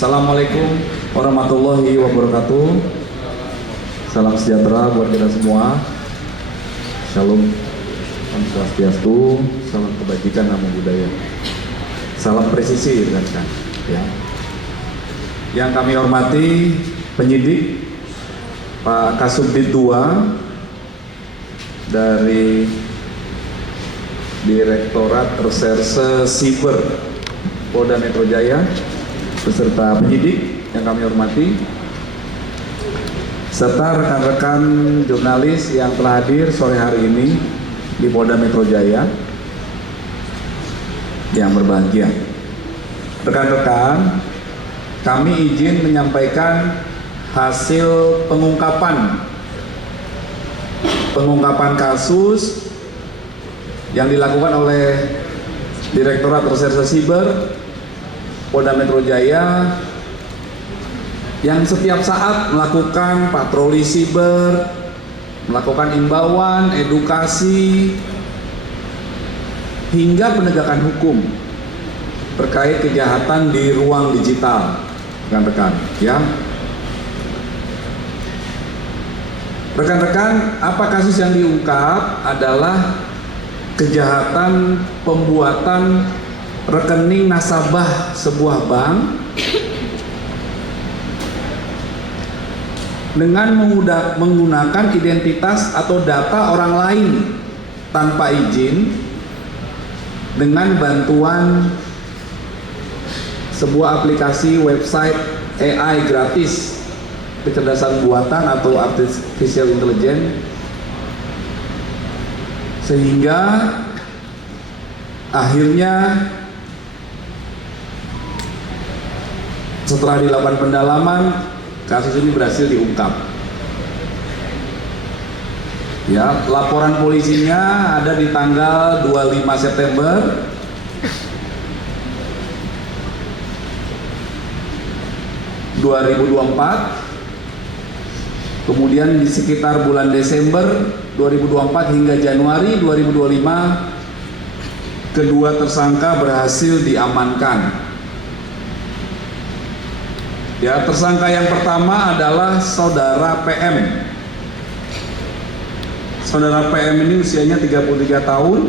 Assalamualaikum warahmatullahi wabarakatuh. Salam sejahtera buat kita semua. Shalom, Om Swastiastu, salam kebajikan, namo budaya. Salam presisi rekan-rekan. Ya. Yang kami hormati penyidik Pak Kasubdit 2 dari Direktorat Reserse Siber Polda Metro Jaya, beserta penyidik yang kami hormati, serta rekan-rekan jurnalis yang telah hadir sore hari ini di Polda Metro Jaya yang berbahagia. Rekan-rekan, kami izin menyampaikan hasil pengungkapan kasus yang dilakukan oleh Direktorat Reserse Siber Polda Metro Jaya yang setiap saat melakukan patroli siber, melakukan imbauan, edukasi, hingga penegakan hukum terkait kejahatan di ruang digital, rekan-rekan. Ya, rekan-rekan, apa kasus yang diungkap adalah kejahatan pembuatan rekening nasabah sebuah bank dengan menggunakan identitas atau data orang lain tanpa izin dengan bantuan sebuah aplikasi website AI gratis, kecerdasan buatan atau artificial intelligence, sehingga akhirnya setelah dilakukan pendalaman, kasus ini berhasil diungkap. Ya, laporan polisinya ada di tanggal 25 September 2024. Kemudian di sekitar bulan Desember 2024 hingga Januari 2025, kedua tersangka berhasil diamankan. Ya, tersangka yang pertama adalah Saudara PM. Saudara PM ini usianya 33 tahun.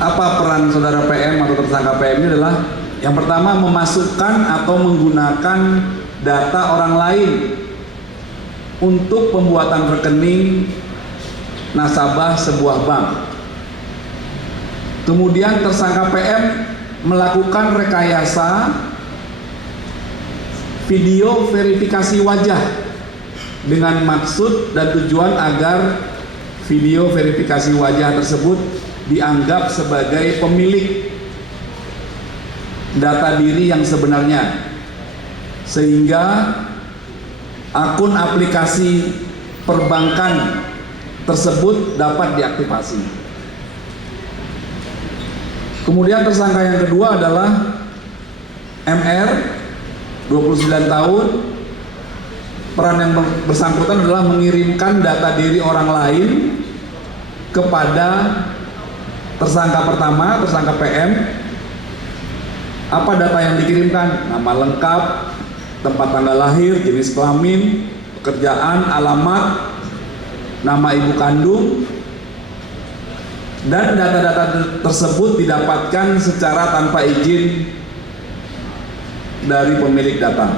Apa peran Saudara PM atau tersangka PM ini adalah yang pertama, memasukkan atau menggunakan data orang lain untuk pembuatan rekening nasabah sebuah bank. Kemudian tersangka PM melakukan rekayasa video verifikasi wajah dengan maksud dan tujuan agar video verifikasi wajah tersebut dianggap sebagai pemilik data diri yang sebenarnya, sehingga akun aplikasi perbankan tersebut dapat diaktifasi. Kemudian tersangka yang kedua adalah MR, 29 tahun. Peran yang bersangkutan adalah mengirimkan data diri orang lain kepada tersangka pertama, tersangka PM. Apa data yang dikirimkan? Nama lengkap, tempat tanggal lahir, jenis kelamin, pekerjaan, alamat, nama ibu kandung, dan data-data tersebut didapatkan secara tanpa izin dari pemilik data.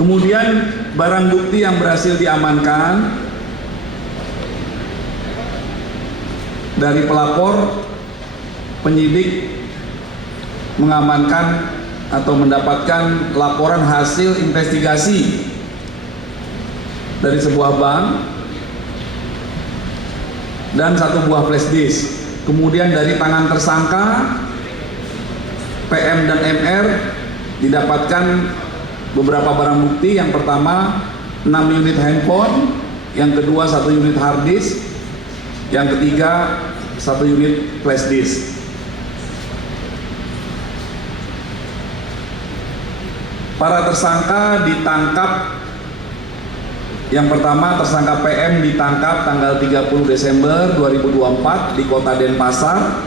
Kemudian barang bukti yang berhasil diamankan dari pelapor, penyidik mengamankan atau mendapatkan laporan hasil investigasi dari sebuah bank dan satu buah flash disk. Kemudian dari tangan tersangka PM dan MR didapatkan beberapa barang bukti. Yang pertama 6 unit handphone, yang kedua 1 unit hard disk, yang ketiga 1 unit flash disk. Para tersangka ditangkap Yang pertama, tersangka PM ditangkap tanggal 30 Desember 2024 di Kota Denpasar.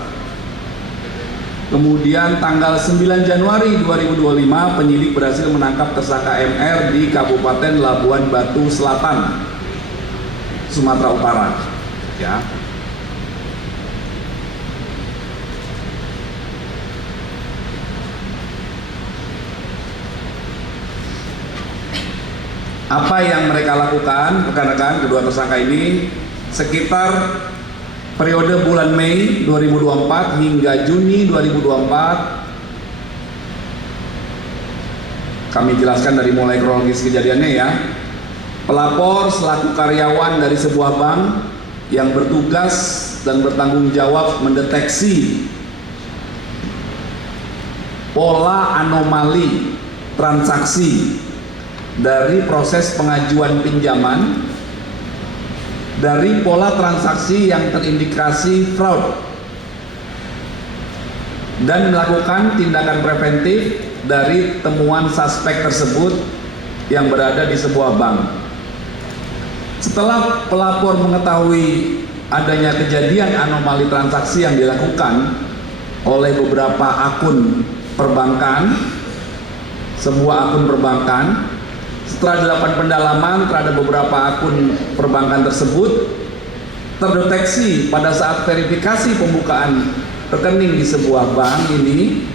Kemudian tanggal 9 Januari 2025 penyidik berhasil menangkap tersangka MR di Kabupaten Labuan Batu Selatan, Sumatera Utara. Ya. Apa yang mereka lakukan, rekan-rekan, kedua tersangka ini sekitar periode bulan Mei 2024 hingga Juni 2024. Kami jelaskan dari mulai kronologis kejadiannya ya. Pelapor selaku karyawan dari sebuah bank yang bertugas dan bertanggung jawab mendeteksi pola anomali transaksi dari proses pengajuan pinjaman, dari pola transaksi yang terindikasi fraud, dan melakukan tindakan preventif dari temuan suspek tersebut yang berada di sebuah bank. Setelah pelapor mengetahui adanya kejadian anomali transaksi yang dilakukan oleh beberapa akun perbankan, sebuah akun perbankan, setelah dilakukan pendalaman terhadap beberapa akun perbankan tersebut, terdeteksi pada saat verifikasi pembukaan rekening di sebuah bank ini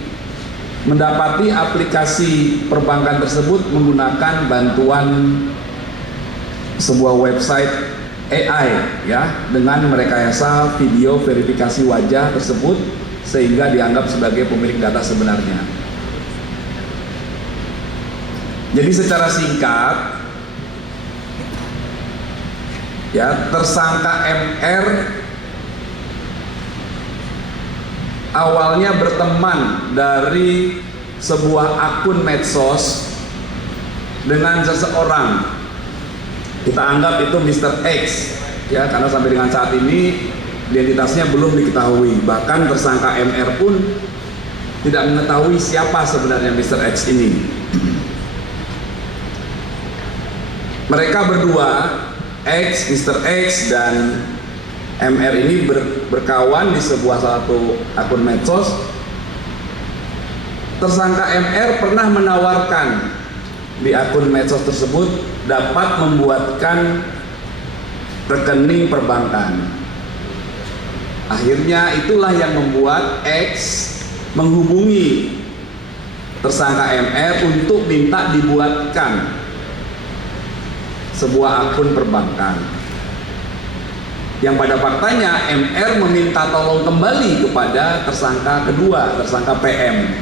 mendapati aplikasi perbankan tersebut menggunakan bantuan sebuah website AI ya, dengan merekayasa video verifikasi wajah tersebut sehingga dianggap sebagai pemilik data sebenarnya. Jadi secara singkat ya, tersangka MR awalnya berteman dari sebuah akun medsos dengan seseorang, kita anggap itu Mr. X ya, karena sampai dengan saat ini identitasnya belum diketahui. Bahkan tersangka MR pun tidak mengetahui siapa sebenarnya Mr. X ini. Mereka berdua, X, Mr. X dan MR ini berkawan di sebuah satu akun medsos. Tersangka MR pernah menawarkan di akun medsos tersebut dapat membuatkan rekening perbankan. Akhirnya itulah yang membuat X menghubungi tersangka MR untuk minta dibuatkan sebuah akun perbankan, yang pada faktanya MR meminta tolong kembali kepada tersangka kedua, tersangka PM.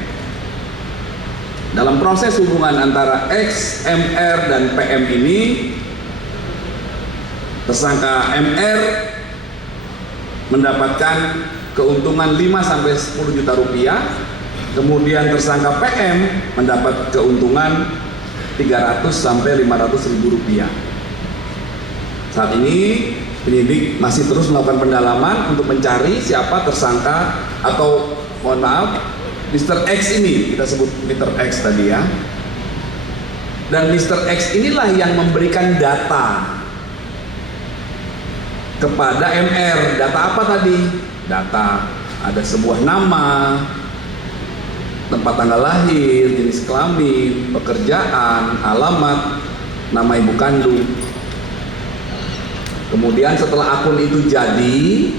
Dalam proses hubungan antara X, MR, dan PM ini, tersangka MR mendapatkan keuntungan 5-10 juta rupiah, kemudian tersangka PM mendapat keuntungan 300-500 ribu rupiah. Saat ini penyidik masih terus melakukan pendalaman untuk mencari siapa tersangka atau mohon maaf Mr. X ini, kita sebut Mr. X tadi ya. Dan Mr. X inilah yang memberikan data kepada MR. Data apa tadi? Data ada sebuah nama, tempat tanggal lahir, jenis kelamin, pekerjaan, alamat, nama ibu kandung. Kemudian setelah akun itu jadi,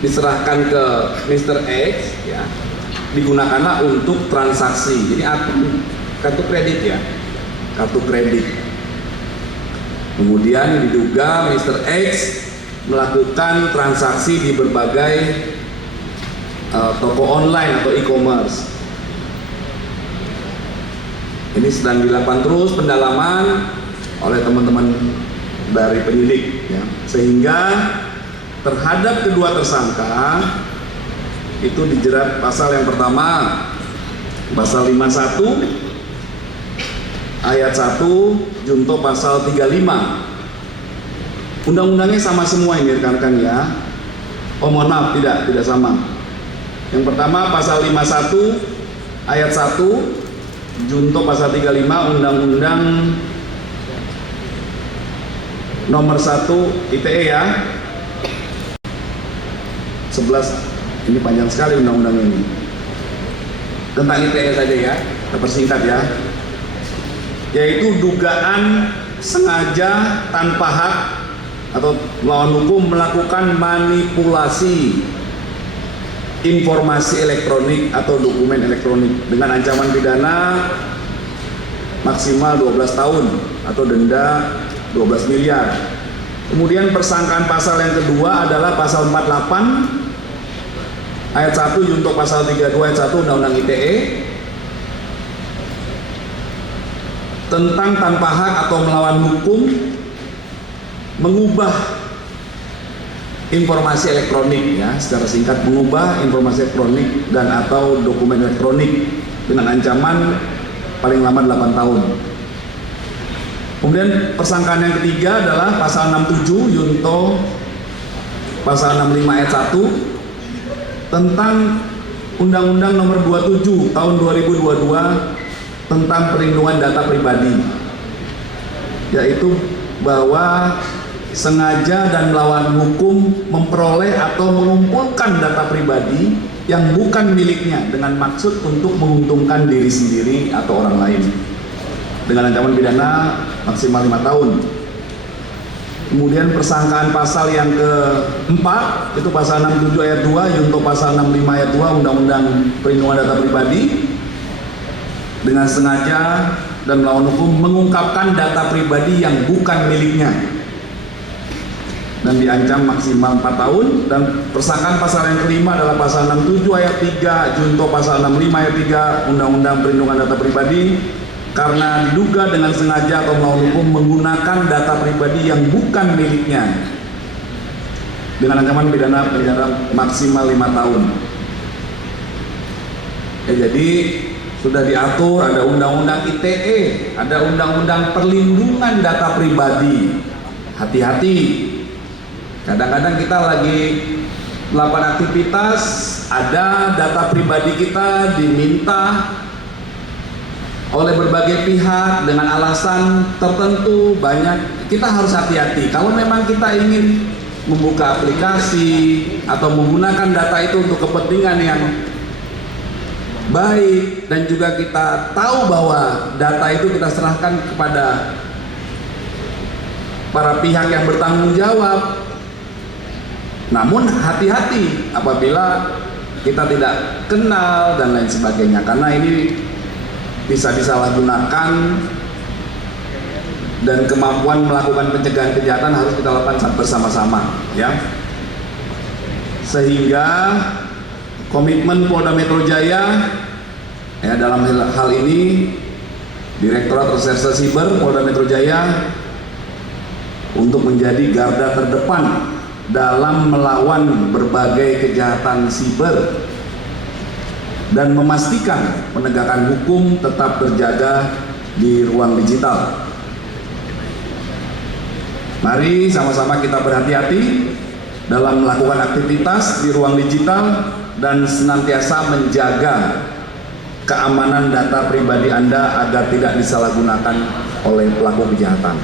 diserahkan ke Mr. X ya, digunakanlah untuk transaksi. Jadi akun kartu kredit ya, kartu kredit. Kemudian diduga Mr. X melakukan transaksi di berbagai toko online atau e-commerce. Ini sedang dilakukan terus pendalaman oleh teman-teman dari penyidik ya, sehingga terhadap kedua tersangka itu dijerat pasal yang pertama, pasal 51 ayat 1 junto pasal 35. Undang-undangnya sama semua ini rekan-rekan ya. Oh mohon maaf, tidak sama. Yang pertama pasal 51 ayat 1 junto pasal 35 Undang-Undang nomor 1 ITE ya. 11, ini panjang sekali undang-undang ini. Tentang ITE saja ya, kita persingkat ya. Yaitu dugaan sengaja tanpa hak atau melawan hukum melakukan manipulasi informasi elektronik atau dokumen elektronik dengan ancaman pidana maksimal 12 tahun atau denda 12 miliar. Kemudian persangkaan pasal yang kedua adalah pasal 48 ayat 1 junto pasal 32 ayat 1 Undang-Undang ITE tentang tanpa hak atau melawan hukum mengubah informasi elektronik ya, secara singkat mengubah informasi elektronik dan atau dokumen elektronik dengan ancaman paling lama 8 tahun. Kemudian persangkaan yang ketiga adalah pasal 67 junto pasal 65 ayat 1 tentang Undang-Undang Nomor 27 tahun 2022 tentang perlindungan data pribadi, yaitu bahwa sengaja dan melawan hukum memperoleh atau mengumpulkan data pribadi yang bukan miliknya dengan maksud untuk menguntungkan diri sendiri atau orang lain dengan ancaman pidana maksimal 5 tahun. Kemudian persangkaan pasal yang keempat itu pasal 67 ayat 2 junto pasal 65 ayat 2 Undang-Undang Perlindungan Data Pribadi dengan sengaja dan melawan hukum mengungkapkan data pribadi yang bukan miliknya dan diancam maksimal 4 tahun. Dan persangkaan pasal yang kelima adalah pasal 67 ayat 3 junto pasal 65 ayat 3 Undang-Undang Perlindungan Data Pribadi karena diduga dengan sengaja atau melawan hukum menggunakan data pribadi yang bukan miliknya dengan ancaman pidana penjara maksimal 5 tahun. Ya, jadi sudah diatur, ada undang-undang ITE, ada undang-undang perlindungan data pribadi. Hati-hati, kadang-kadang kita lagi melakukan aktivitas, ada data pribadi kita diminta oleh berbagai pihak dengan alasan tertentu banyak. Kita harus hati-hati. Kalau memang kita ingin membuka aplikasi atau menggunakan data itu untuk kepentingan yang baik dan juga kita tahu bahwa data itu kita serahkan kepada para pihak yang bertanggung jawab. Namun hati-hati apabila kita tidak kenal dan lain sebagainya, karena ini bisa disalahgunakan dan kemampuan melakukan pencegahan kejahatan harus kita lakukan bersama-sama ya. Sehingga komitmen Polda Metro Jaya ya dalam hal ini Direktorat Reserse Siber Polda Metro Jaya untuk menjadi garda terdepan dalam melawan berbagai kejahatan siber dan memastikan penegakan hukum tetap terjaga di ruang digital. Mari sama-sama kita berhati-hati dalam melakukan aktivitas di ruang digital dan senantiasa menjaga keamanan data pribadi Anda agar tidak disalahgunakan oleh pelaku kejahatan.